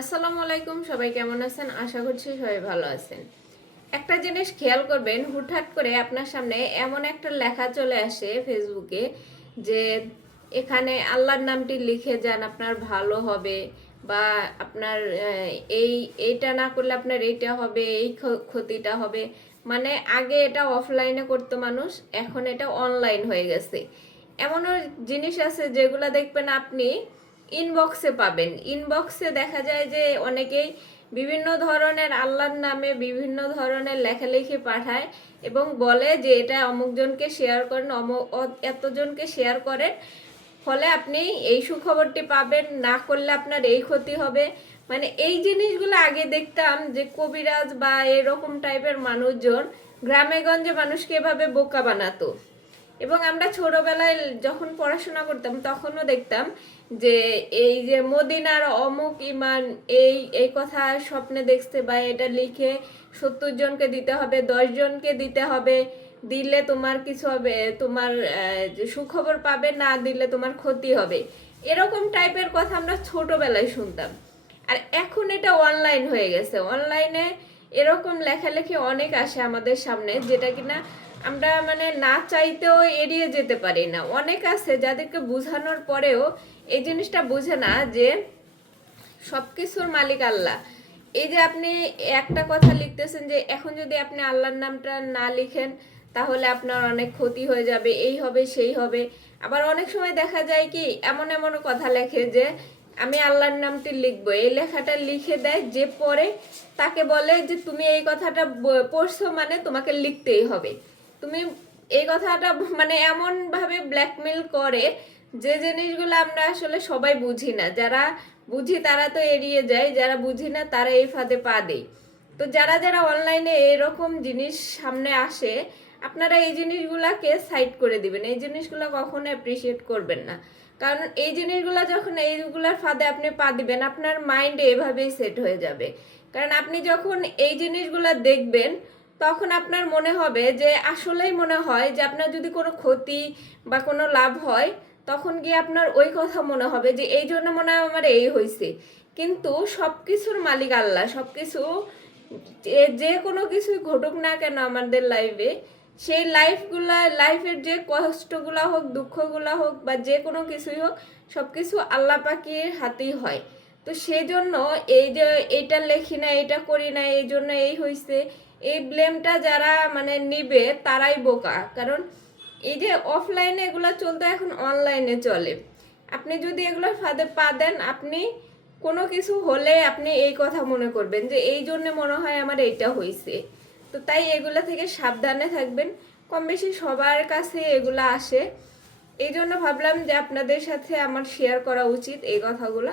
আসসালামু আলাইকুম, সবাই কেমন আছেন? আশা করছি সবাই ভালো আছেন। একটা জিনিস খেয়াল করবেন, হুটহাট করে আপনার সামনে এমন একটা লেখা চলে আসে ফেসবুকে যে এখানে আল্লাহর নামটি লিখে যান আপনার ভালো হবে বা আপনার এই, এইটা না করলে আপনার এইটা হবে, এই ক্ষতিটা হবে। মানে আগে এটা অফলাইনে করতো মানুষ, এখন এটা অনলাইন হয়ে গেছে। এমনও জিনিস আছে যেগুলো দেখবেন আপনি ইনবক্সে পাবেন। ইনবক্সে দেখা যায় যে অনেকেই বিভিন্ন ধরনের আল্লাহর নামে বিভিন্ন ধরনের লেখালেখি পাঠায় এবং বলে যে এটা অমুকজনকে শেয়ার করেন, অমুক এতজনকে শেয়ার করেন। ফলে আপনি এই সুখবরটি পাবেন, না করলে আপনার এই ক্ষতি হবে। মানে এই জিনিসগুলো আগে দেখতাম যে কবিরাজ বা এরকম টাইপের মানুষজন গ্রামে গঞ্জে মানুষকে এভাবে বোকা বানাতো। এবং আমরা ছোটবেলায় যখন পড়াশোনা করতাম, তখনও দেখতাম যে এই যে মদিনার অমুক ইমান, এই এই কথা স্বপ্নে দেখতে বা এটা লিখে সত্তর জনকে দিতে হবে জনকে দিতে হবে, দিলে তোমার কিছু হবে, তোমার সুখবর পাবে, না দিলে তোমার ক্ষতি হবে। এরকম টাইপের কথা আমরা ছোটবেলায় শুনতাম। আর এখন এটা অনলাইন হয়ে গেছে। অনলাইনে এরকম লেখালেখি অনেক আসে আমাদের সামনে, যেটা কিনা আমরা মানে না চাইতেও এড়িয়ে যেতে পারি না। অনেক আছে যাদেরকে বোঝানোর পরেও এই জিনিসটা বুঝে না যে সব কিছুর মালিক আল্লাহ। এই যে আপনি একটা কথা লিখতেছেন যে, এখন যদি আপনি আল্লাহর নামটা না লিখেন, তাহলে আপনার অনেক ক্ষতি হয়ে যাবে, এই হবে, সেই হবে। আবার অনেক সময় দেখা যায় কি, এমন এমন কথা লেখে যে, আমি আল্লাহর নামটি লিখব। এই লেখাটা লিখে দেয় যে পরে তাকে বলে যে, তুমি এই কথাটা পড়ছো মানে তোমাকে লিখতেই হবে। এই কথাটা মানে এমন ভাবে ব্ল্যাকমেল করে যে জিনিসগুলো আমরা আসলে সবাই বুঝি না। যারা বুঝি তারা তো এড়িয়ে যায়, যারা বুঝি না তারা এই ফাঁদে পা দেয়। তো যারা যারা অনলাইনে এরকম জিনিস সামনে আসে, আপনারা এই জিনিসগুলাকে সাইড করে দিবেন। এই জিনিসগুলো কখনো অ্যাপ্রিসিয়েট করবেন না। কারণ এই জিনিসগুলো যখন এইগুলার ফাঁদে আপনি পা দিবেন, আপনার মাইন্ড এভাবেই সেট হয়ে যাবে। কারণ আপনি যখন এই জিনিসগুলো দেখবেন তখন আপনার মনে হবে যে আসলেই মনে হয় যে আপনার যদি কোনো ক্ষতি বা কোনো লাভ হয়, তখন গিয়ে আপনার ওই কথা মনে হবে যে এই জন্য মনে হয় আমার এই হয়েছে কিন্তু সব কিছুর মালিক আল্লাহ সব কিছু যে- কোনো কিছুই ঘটুক না কেন আমাদের লাইফে সেই লাইফগুলা লাইফের যে কষ্টগুলা হোক, দুঃখগুলা হোক বা যে কোনো কিছুই হোক সব কিছু আল্লাহ পাকির হাতেই হয়। তো সেই জন্য এই যে এইটা লেখি না এটা করি না এই জন্য এই হয়েছে এই ব্লেমটা যারা মানে নিবে তারাই বোকা। কারণ এই যে অফলাইনে এগুলো চলতে এখন অনলাইনে চলে। আপনি যদি এগুলো ফাঁদে পা দেন, আপনি কোনো কিছু হলে আপনি এই কথা মনে করবেন যে, এই জন্য মনে হয় আমার এইটা হয়েছে তো তাই এগুলো থেকে সাবধানে থাকবেন। কম বেশি সবার কাছে এগুলো আসে। এই জন্য ভাবলাম যে আপনাদের সাথে আমার শেয়ার করা উচিত এই কথাগুলো।